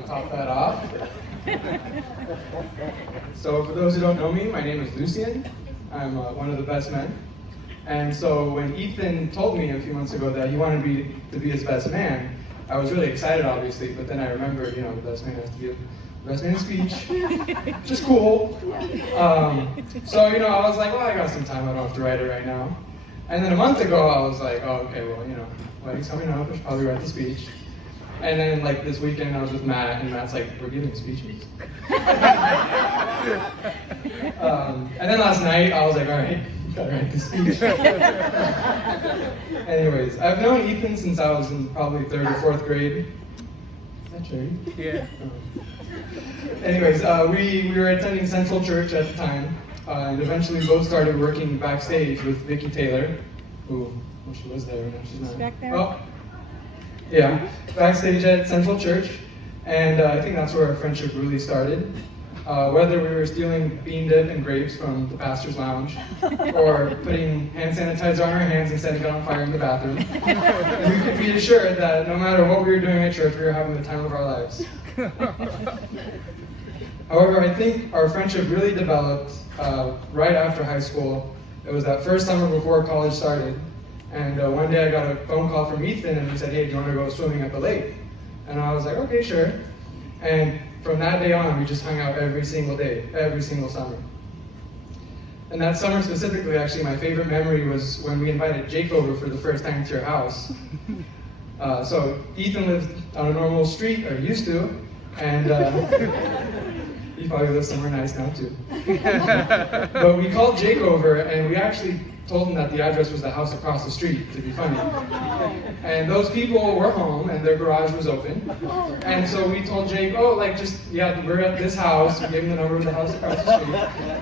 to top that off. So for those who don't know me, my name is Lucian. I'm one of the best men. And so when Ethan told me a few months ago that he wanted me to be his best man, I was really excited, obviously, but then I remembered, the best man has to be the best man in speech, which is cool. So, I was like, well, I got some time, I don't have to write it right now. And then a month ago, I was like, oh, okay, well, wedding's coming up, I should probably write the speech. And then, this weekend, I was with Matt, and Matt's like, we're giving speeches. And then last night, I was like, all right, gotta write the speech. Anyways, I've known Ethan since I was in probably 3rd or 4th grade. Is that true? Yeah. Anyways, we were attending Central Church at the time, and eventually both started working backstage with Vicki Taylor, who, well, she was there, now she's not. Back there? Oh, yeah, backstage at Central Church, and I think that's where our friendship really started. Whether we were stealing bean dip and grapes from the pastor's lounge, or putting hand sanitizer on our hands and setting it on fire in the bathroom, we could be assured that no matter what we were doing at church, we were having the time of our lives. However, I think our friendship really developed right after high school. It was that first summer before college started, and one day I got a phone call from Ethan, and he said, hey, do you want to go swimming at the lake? And I was like, okay, sure. And from that day on, we just hung out every single day, every single summer. And that summer specifically, actually, my favorite memory was when we invited Jake over for the first time to your house. So Ethan lived on a normal street, or used to, and he probably lives somewhere nice now too. But we called Jake over, and we actually told him that the address was the house across the street, to be funny. And those people were home, and their garage was open. And so we told Jake, we're at this house. We gave him the number of the house across the street.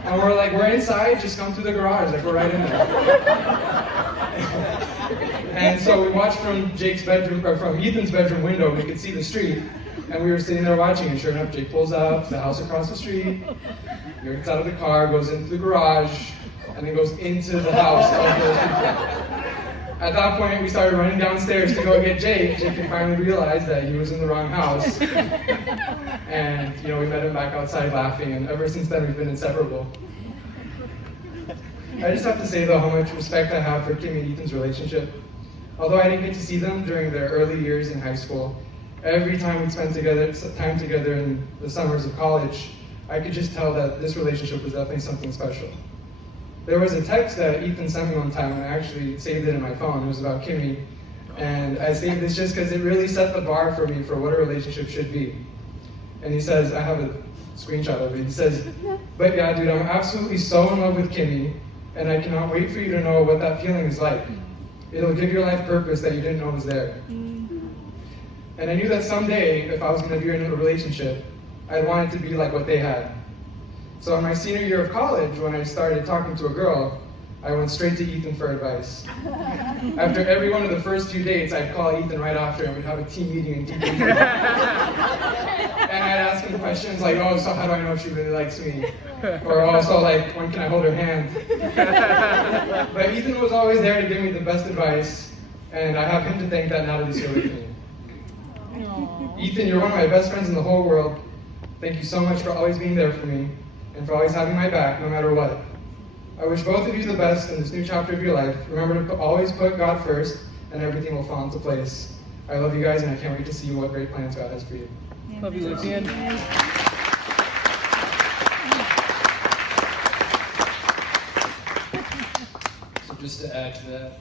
And we're like, we're inside, just come through the garage, we're right in there. And so we watched from Jake's bedroom, or from Ethan's bedroom window, we could see the street. And we were sitting there watching, and sure enough, Jake pulls up, the house across the street, he gets out of the car, goes into the garage, and then goes into the house. At that point, we started running downstairs to go get Jake. Jake had finally realized that he was in the wrong house. And, we met him back outside laughing, and ever since then, we've been inseparable. I just have to say, though, how much respect I have for Kimmy and Ethan's relationship. Although I didn't get to see them during their early years in high school, every time we spent time together in the summers of college, I could just tell that this relationship was definitely something special. There was a text that Ethan sent me one time, and I actually saved it in my phone. It was about Kimmy, and I saved this just because it really set the bar for me for what a relationship should be. And he says, I have a screenshot of it. He says, but yeah, dude, I'm absolutely so in love with Kimmy, and I cannot wait for you to know what that feeling is like. It'll give your life purpose that you didn't know was there. And I knew that someday, if I was going to be in a relationship, I'd want it to be like what they had. So in my senior year of college, when I started talking to a girl, I went straight to Ethan for advice. After every one of the first few dates, I'd call Ethan right after, and we'd have a team meeting and debrief. And I'd ask him questions like, oh, so how do I know if she really likes me? Or also, when can I hold her hand? But Ethan was always there to give me the best advice, and I have him to thank that now that he's here with me. Ethan, you're one of my best friends in the whole world. Thank you so much for always being there for me, and for always having my back, no matter what. I wish both of you the best in this new chapter of your life. Remember to always put God first, and everything will fall into place. I love you guys, and I can't wait to see what great plans God has for you. Love you, Lucian. So just to add to that,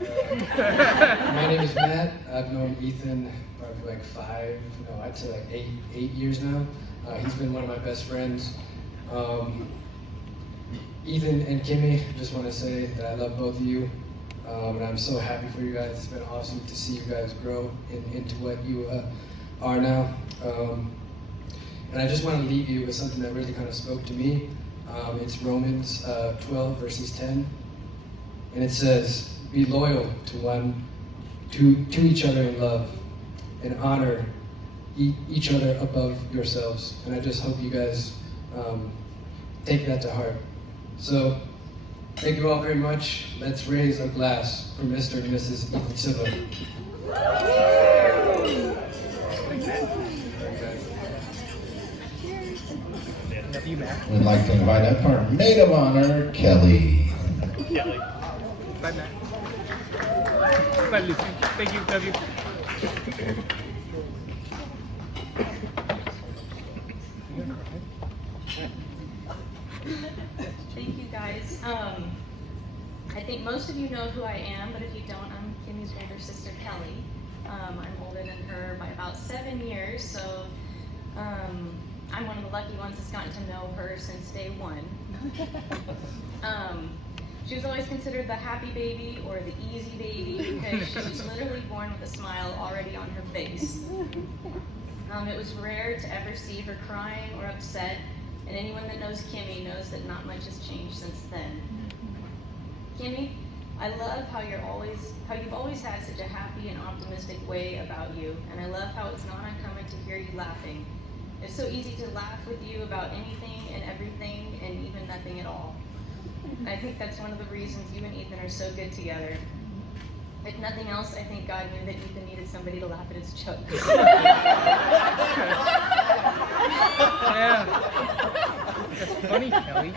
my name is Matt. I've known Ethan probably I'd say 8 years now. He's been one of my best friends. Ethan and Kimmy, just want to say that I love both of you, and I'm so happy for you guys. It's been awesome to see you guys grow into what you are now. And I just want to leave you with something that really kind of spoke to me. It's Romans 12 verses 10, and it says, "Be loyal to each other in love, and honor each other above yourselves." And I just hope you guys take that to heart. So, thank you all very much. Let's raise a glass for Mr. and Mrs. Ethan Silva. We'd like to invite up our maid of honor, Kelly. Kelly. Bye, Matt. Bye, Lucy. Thank you. Love you. Thank you, guys. I think most of you know who I am, but if you don't, I'm Kimmy's older sister, Kelly. I'm older than her by about 7 years, so I'm one of the lucky ones that's gotten to know her since day one. She was always considered the happy baby or the easy baby because she was literally born with a smile already on her face. It was rare to ever see her crying or upset, and anyone that knows Kimmy knows that not much has changed since then. Kimmy, I love how you've always had such a happy and optimistic way about you, and I love how it's not uncommon to hear you laughing. It's so easy to laugh with you about anything and everything and even nothing at all. And I think that's one of the reasons you and Ethan are so good together. If nothing else, I think God knew that Ethan needed somebody to laugh at his jokes. Yeah. That's funny, Kelly.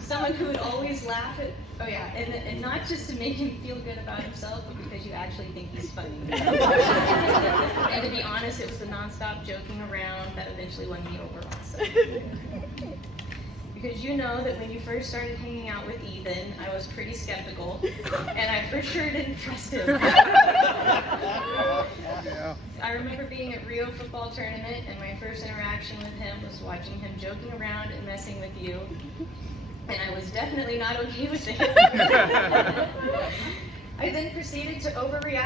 Someone who would always laugh at, and not just to make him feel good about himself, but because you actually think he's funny. And to be honest, it was the nonstop joking around that eventually won me over also. Because you know that when you first started hanging out with Ethan, I was pretty skeptical, and I for sure didn't trust him. I remember being at Rio football tournament, and my first interaction with him was watching him joking around and messing with you, and I was definitely not okay with it. I then proceeded to overreact